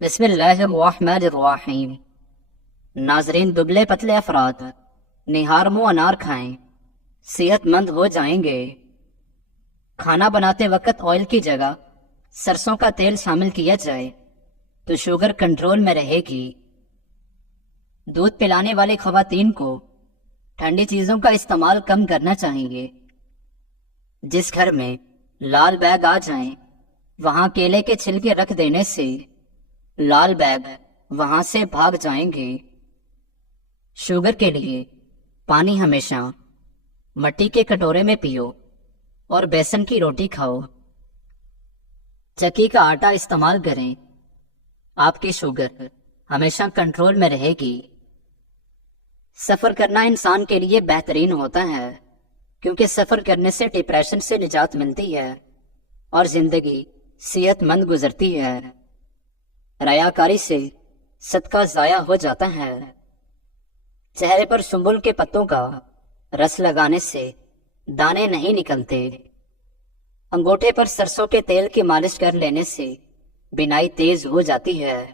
بسم اللہ الرحمن الرحیم۔ ناظرین، دبلے پتلے افراد نہار منہ انار کھائیں، صحت مند ہو جائیں گے۔ کھانا بناتے وقت آئل کی جگہ سرسوں کا تیل شامل کیا جائے تو شوگر کنٹرول میں رہے گی۔ دودھ پلانے والی خواتین کو ٹھنڈی چیزوں کا استعمال کم کرنا چاہیے۔ جس گھر میں لال بیگ آ جائیں وہاں کیلے کے چھلکے رکھ دینے سے لال بیگ وہاں سے بھاگ جائیں گے۔ شوگر کے لیے پانی ہمیشہ مٹی کے کٹورے میں پیو اور بیسن کی روٹی کھاؤ۔ چکی کا آٹا استعمال کریں، آپ کی شوگر ہمیشہ کنٹرول میں رہے گی۔ سفر کرنا انسان کے لیے بہترین ہوتا ہے کیونکہ سفر کرنے سے ڈپریشن سے نجات ملتی ہے اور زندگی صحت مند گزرتی ہے۔ ریاکاری سے صدقہ ضائع ہو جاتا ہے۔ چہرے پر سنبل کے پتوں کا رس لگانے سے دانے نہیں نکلتے۔ انگوٹھے پر سرسوں کے تیل کی مالش کر لینے سے بینائی تیز ہو جاتی ہے۔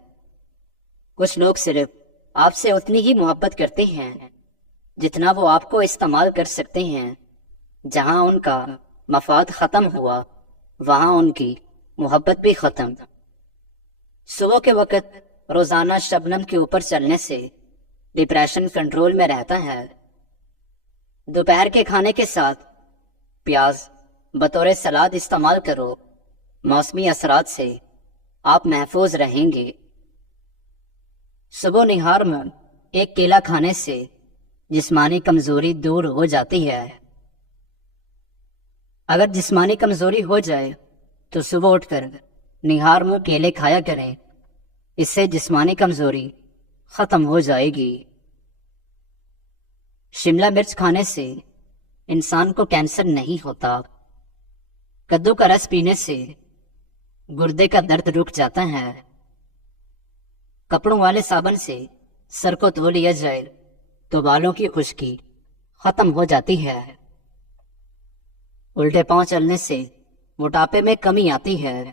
کچھ لوگ صرف آپ سے اتنی ہی محبت کرتے ہیں جتنا وہ آپ کو استعمال کر سکتے ہیں۔ جہاں ان کا مفاد ختم ہوا وہاں ان کی محبت بھی ختم۔ صبح کے وقت روزانہ شبنم کے اوپر چلنے سے ڈپریشن کنٹرول میں رہتا ہے۔ دوپہر کے کھانے کے ساتھ پیاز بطور سلاد استعمال کرو، موسمی اثرات سے آپ محفوظ رہیں گے۔ صبح نہار میں ایک کیلا کھانے سے جسمانی کمزوری دور ہو جاتی ہے۔ اگر جسمانی کمزوری ہو جائے تو صبح اٹھ کر نہار منہ کیلے کھایا کریں، اس سے جسمانی کمزوری ختم ہو جائے گی۔ شملہ مرچ کھانے سے انسان کو کینسر نہیں ہوتا۔ کدو کا رس پینے سے گردے کا درد رک جاتا ہے۔ کپڑوں والے صابن سے سر کو دھو لیا جائے تو بالوں کی خشکی ختم ہو جاتی ہے۔ الٹے پاؤں چلنے سے موٹاپے میں کمی آتی ہے۔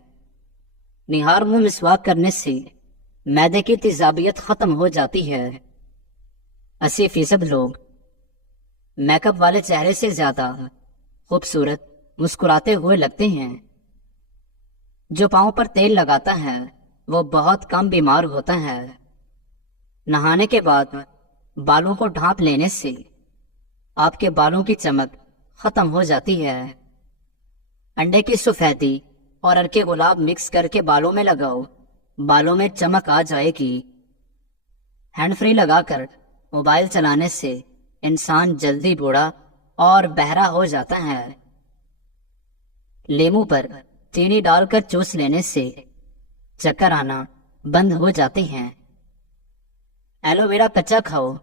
نہار منہ مسواک کرنے سے معدے کی تیزابیت ختم ہو جاتی ہے۔ 80% لوگ میک اپ والے چہرے سے زیادہ خوبصورت مسکراتے ہوئے لگتے ہیں۔ جو پاؤں پر تیل لگاتا ہے وہ بہت کم بیمار ہوتا ہے۔ نہانے کے بعد بالوں کو ڈھانپ لینے سے آپ کے بالوں کی چمک ختم ہو جاتی ہے۔ انڈے کی سفیدی اور ارکے گلاب مکس کر کے بالوں میں لگاؤ، بالوں میں چمک آ جائے گی۔ ہینڈ فری لگا کر موبائل چلانے سے انسان جلدی بوڑھا اور بہرا ہو جاتا ہے۔ لیموں پر چینی ڈال کر چوس لینے سے چکر آنا بند ہو جاتے ہیں۔ ایلو ویرا کچا کھاؤ،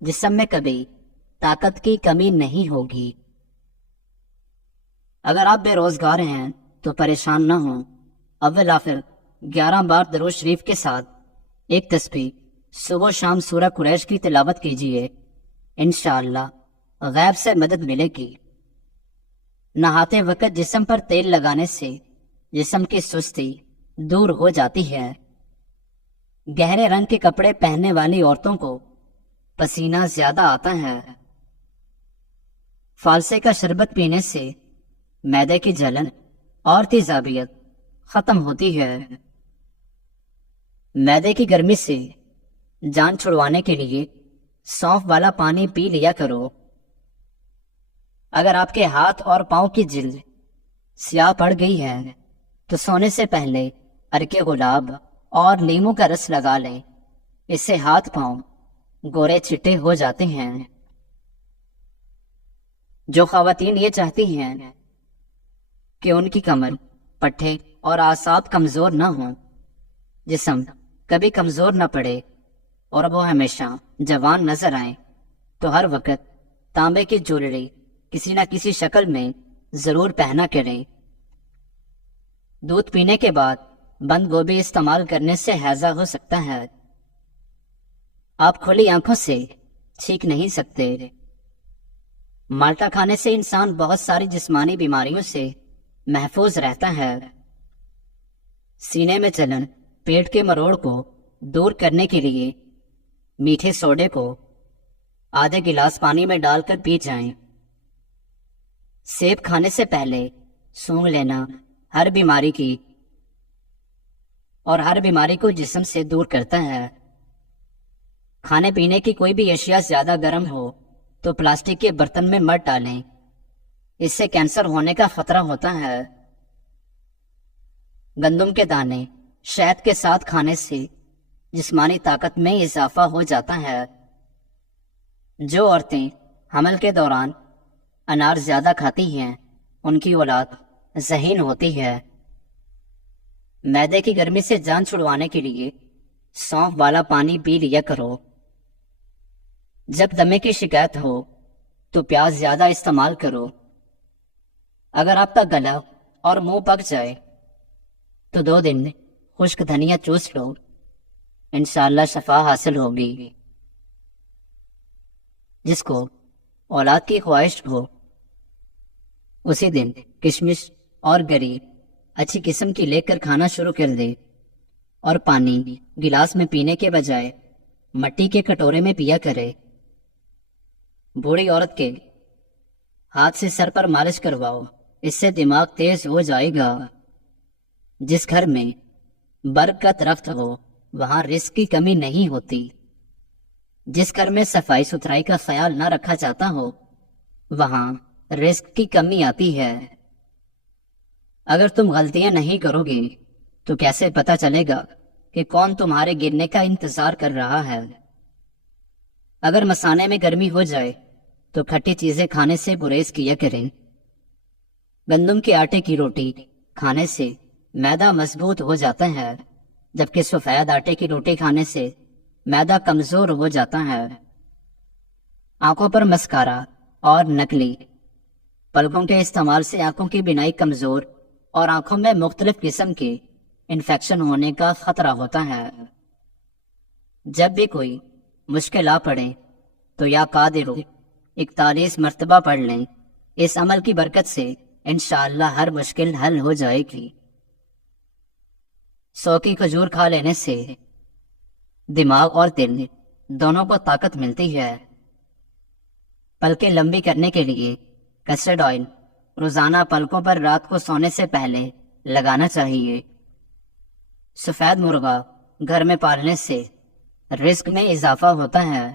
جسم میں کبھی طاقت کی کمی نہیں ہوگی۔ اگر آپ بے روزگار ہیں تو پریشان نہ ہوں، اول آخر 11 بار درود شریف کے ساتھ ایک تسبیح صبح شام سورہ قریش کی تلاوت کیجیے، انشاءاللہ غیب سے مدد ملے گی۔ نہاتے وقت جسم پر تیل لگانے سے جسم کی سستی دور ہو جاتی ہے۔ گہرے رنگ کے کپڑے پہننے والی عورتوں کو پسینہ زیادہ آتا ہے۔ فالسے کا شربت پینے سے معدے کی جلن اور تیزابیت ختم ہوتی ہے۔ معدے کی گرمی سے جان چھڑوانے کے لیے سونف والا پانی پی لیا کرو۔ اگر آپ کے ہاتھ اور پاؤں کی جلد سیاہ پڑ گئی ہے تو سونے سے پہلے ارکے گلاب اور لیموں کا رس لگا لیں، اس سے ہاتھ پاؤں گورے چٹے ہو جاتے ہیں۔ جو خواتین یہ چاہتی ہیں کہ ان کی کمر، پٹھے اور اعصاب کمزور نہ ہوں، جسم کبھی کمزور نہ پڑے اور وہ ہمیشہ جوان نظر آئیں، تو ہر وقت تانبے کی جویلری کسی نہ کسی شکل میں ضرور پہنا کریں۔ دودھ پینے کے بعد بند گوبھی استعمال کرنے سے ہیضہ ہو سکتا ہے۔ آپ کھلی آنکھوں سے چھینک نہیں سکتے۔ مالٹا کھانے سے انسان بہت ساری جسمانی بیماریوں سے محفوظ رہتا ہے۔ سینے میں جلن، پیٹ کے مروڑ کو دور کرنے کے لیے میٹھے سوڈے کو آدھے گلاس پانی میں ڈال کر پی جائیں۔ سیب کھانے سے پہلے سونگھ لینا ہر بیماری کو جسم سے دور کرتا ہے۔ کھانے پینے کی کوئی بھی اشیاء زیادہ گرم ہو تو پلاسٹک کے برتن میں مت ڈالیں، اس سے کینسر ہونے کا خطرہ ہوتا ہے۔ گندم کے دانے شہد کے ساتھ کھانے سے جسمانی طاقت میں اضافہ ہو جاتا ہے۔ جو عورتیں حمل کے دوران انار زیادہ کھاتی ہیں ان کی اولاد ذہین ہوتی ہے۔ معدے کی گرمی سے جان چھڑوانے کے لیے سونف والا پانی پی لیا کرو۔ جب دمے کی شکایت ہو تو پیاز زیادہ استعمال کرو۔ اگر آپ کا گلا اور منہ پک جائے تو 2 دن خشک دھنیا چوس لو، انشاءاللہ شفا حاصل ہوگی۔ جس کو اولاد کی خواہش ہو اسی دن کشمش اور گری اچھی قسم کی لے کر کھانا شروع کر دے، اور پانی گلاس میں پینے کے بجائے مٹی کے کٹورے میں پیا کرے۔ بوڑھی عورت کے ہاتھ سے سر پر مالش کرواؤ، اس سے دماغ تیز ہو جائے گا۔ جس گھر میں برگ کا درخت ہو وہاں رزق کی کمی نہیں ہوتی۔ جس گھر میں صفائی ستھرائی کا خیال نہ رکھا جاتا ہو وہاں رزق کی کمی آتی ہے۔ اگر تم غلطیاں نہیں کرو گے تو کیسے پتہ چلے گا کہ کون تمہارے گرنے کا انتظار کر رہا ہے؟ اگر مثانے میں گرمی ہو جائے تو کھٹی چیزیں کھانے سے گریز کیا کریں۔ گندم کے آٹے کی روٹی کھانے سے معدہ مضبوط ہو جاتا ہے، جبکہ سفید آٹے کی روٹی کھانے سے معدہ کمزور ہو جاتا ہے۔ آنکھوں پر مسکارا اور نکلی پلکوں کے استعمال سے آنکھوں کی بینائی کمزور اور آنکھوں میں مختلف قسم کے انفیکشن ہونے کا خطرہ ہوتا ہے۔ جب بھی کوئی مشکل آ پڑے تو یا قادر 41 مرتبہ پڑھ لیں، اس عمل کی برکت سے انشاءاللہ ہر مشکل حل ہو جائے گی۔ 100 کی کھجور کھا لینے سے دماغ اور دل دونوں کو طاقت ملتی ہے۔ پلکیں لمبی کرنے کے لیے کسٹرڈ آئل روزانہ پلکوں پر رات کو سونے سے پہلے لگانا چاہیے۔ سفید مرغا گھر میں پالنے سے رزق میں اضافہ ہوتا ہے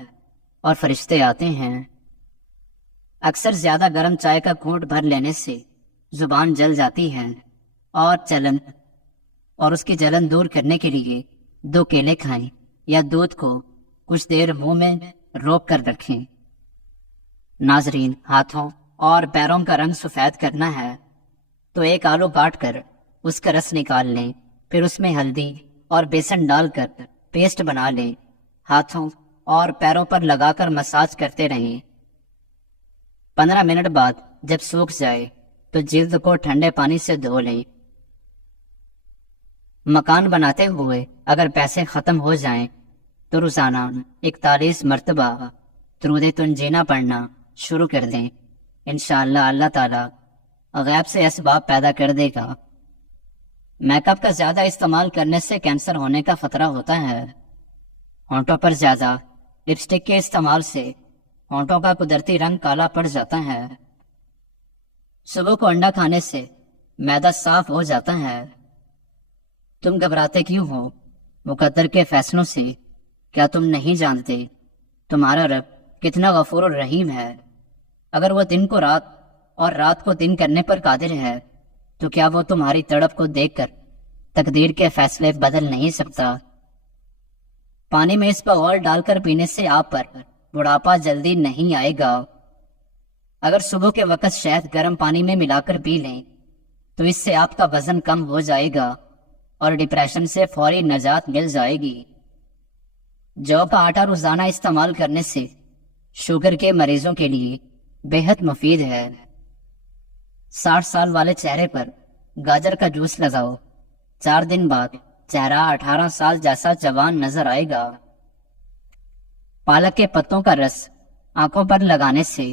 اور فرشتے آتے ہیں۔ اکثر زیادہ گرم چائے کا گھونٹ بھر لینے سے زبان جل جاتی ہے، اور اس کی جلن دور کرنے کے لیے 2 کیلے کھائیں یا دودھ کو کچھ دیر منہ میں روک کر رکھیں۔ ناظرین، ہاتھوں اور پیروں کا رنگ سفید کرنا ہے تو 1 آلو کاٹ کر اس کا رس نکال لیں، پھر اس میں ہلدی اور بیسن ڈال کر پیسٹ بنا لیں۔ ہاتھوں اور پیروں پر لگا کر مساج کرتے رہیں۔ 15 منٹ بعد جب سوکھ جائے تو جلد کو ٹھنڈے پانی سے دھو لیں۔ مکان بناتے ہوئے اگر پیسے ختم ہو جائیں تو روزانہ 41 مرتبہ درود تنجینا پڑھنا شروع کر دیں، انشاءاللہ اللہ تعالیٰ غیب سے اسباب پیدا کر دے گا۔ میک اپ کا زیادہ استعمال کرنے سے کینسر ہونے کا خطرہ ہوتا ہے۔ ہونٹوں پر زیادہ لپسٹک کے استعمال سے ہونٹوں کا قدرتی رنگ کالا پڑ جاتا ہے۔ صبح کو انڈا کھانے سے معدہ صاف ہو جاتا ہے۔ تم گھبراتے کیوں ہو مقدر کے فیصلوں سے؟ کیا تم نہیں جانتے تمہارا رب کتنا غفور الرحیم ہے؟ اگر وہ دن کو رات اور رات کو دن کرنے پر قادر ہے تو کیا وہ تمہاری تڑپ کو دیکھ کر تقدیر کے فیصلے بدل نہیں سکتا؟ پانی میں اس بغور ڈال کر پینے سے آپ پر بڑھاپا جلدی نہیں آئے گا۔ اگر صبح کے وقت شہد گرم پانی میں ملا کر پی لیں تو اس سے آپ کا وزن کم ہو جائے گا اور ڈپریشن سے فوری نجات مل جائے گی۔ جو کا آٹا روزانہ استعمال کرنے سے شوگر کے مریضوں کے لیے بے حد مفید ہے۔ 60 سال والے چہرے پر گاجر کا جوس لگاؤ، 4 دن بعد چہرہ 18 سال جیسا جوان نظر آئے گا۔ پالک کے پتوں کا رس آنکھوں پر لگانے سے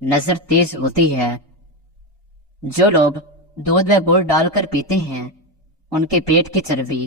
نظر تیز ہوتی ہے۔ جو لوگ دودھ میں گڑ ڈال کر پیتے ہیں ان کے پیٹ کی چربی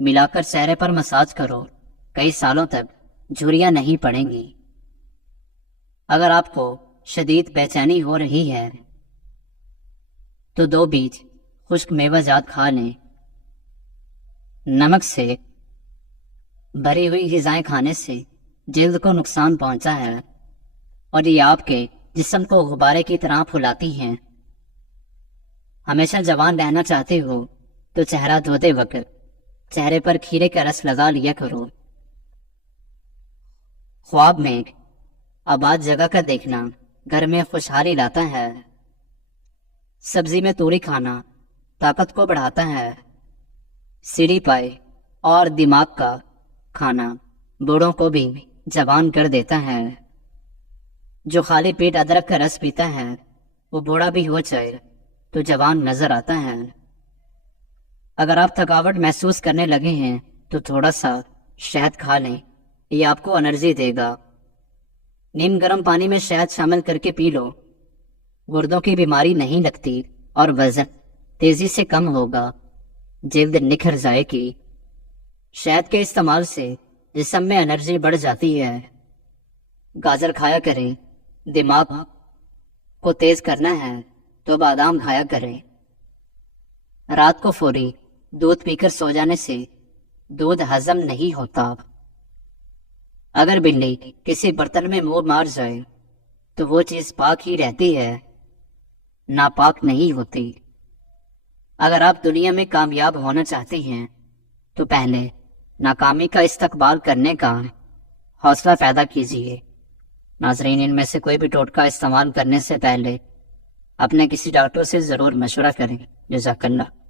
ملا کر چہرے پر مساج کرو، کئی سالوں تک جھریاں نہیں پڑیں گی۔ اگر آپ کو شدید بے چینی ہو رہی ہے تو 2 بیج خشک میوہ جات کھا لیں۔ نمک سے بھری ہوئی غذائیں کھانے سے جلد کو نقصان پہنچا ہے اور یہ آپ کے جسم کو غبارے کی طرح پھلاتی ہیں۔ ہمیشہ جوان رہنا چاہتے ہو تو چہرہ دھوتے وقت چہرے پر کھیرے کا رس لگا لیا کرو۔ خواب میں آباد جگہ کا دیکھنا گھر میں خوشحالی لاتا ہے۔ سبزی میں توری کھانا طاقت کو بڑھاتا ہے۔ سیڑھی پائے اور دماغ کا کھانا بوڑھوں کو بھی جوان کر دیتا ہے۔ جو خالی پیٹ ادرک کا رس پیتا ہے وہ بوڑھا بھی ہو جائے تو جوان نظر آتا ہے۔ اگر آپ تھکاوٹ محسوس کرنے لگے ہیں تو تھوڑا سا شہد کھا لیں، یہ آپ کو انرجی دے گا۔ نیم گرم پانی میں شہد شامل کر کے پی لو، گردوں کی بیماری نہیں لگتی اور وزن تیزی سے کم ہوگا، جلد نکھر جائے گی۔ شہد کے استعمال سے جسم میں انرجی بڑھ جاتی ہے۔ گاجر کھایا کریں، دماغ کو تیز کرنا ہے تو بادام کھایا کریں۔ رات کو فوری دودھ پی کر سو جانے سے دودھ ہضم نہیں ہوتا۔ اگر بلی کسی برتن میں منہ مار جائے تو وہ چیز پاک ہی رہتی ہے، ناپاک نہیں ہوتی۔ اگر آپ دنیا میں کامیاب ہونا چاہتے ہیں تو پہلے ناکامی کا استقبال کرنے کا حوصلہ پیدا کیجیے۔ ناظرین، ان میں سے کوئی بھی ٹوٹکا استعمال کرنے سے پہلے اپنے کسی ڈاکٹر سے ضرور مشورہ کریں۔ جزاک اللہ۔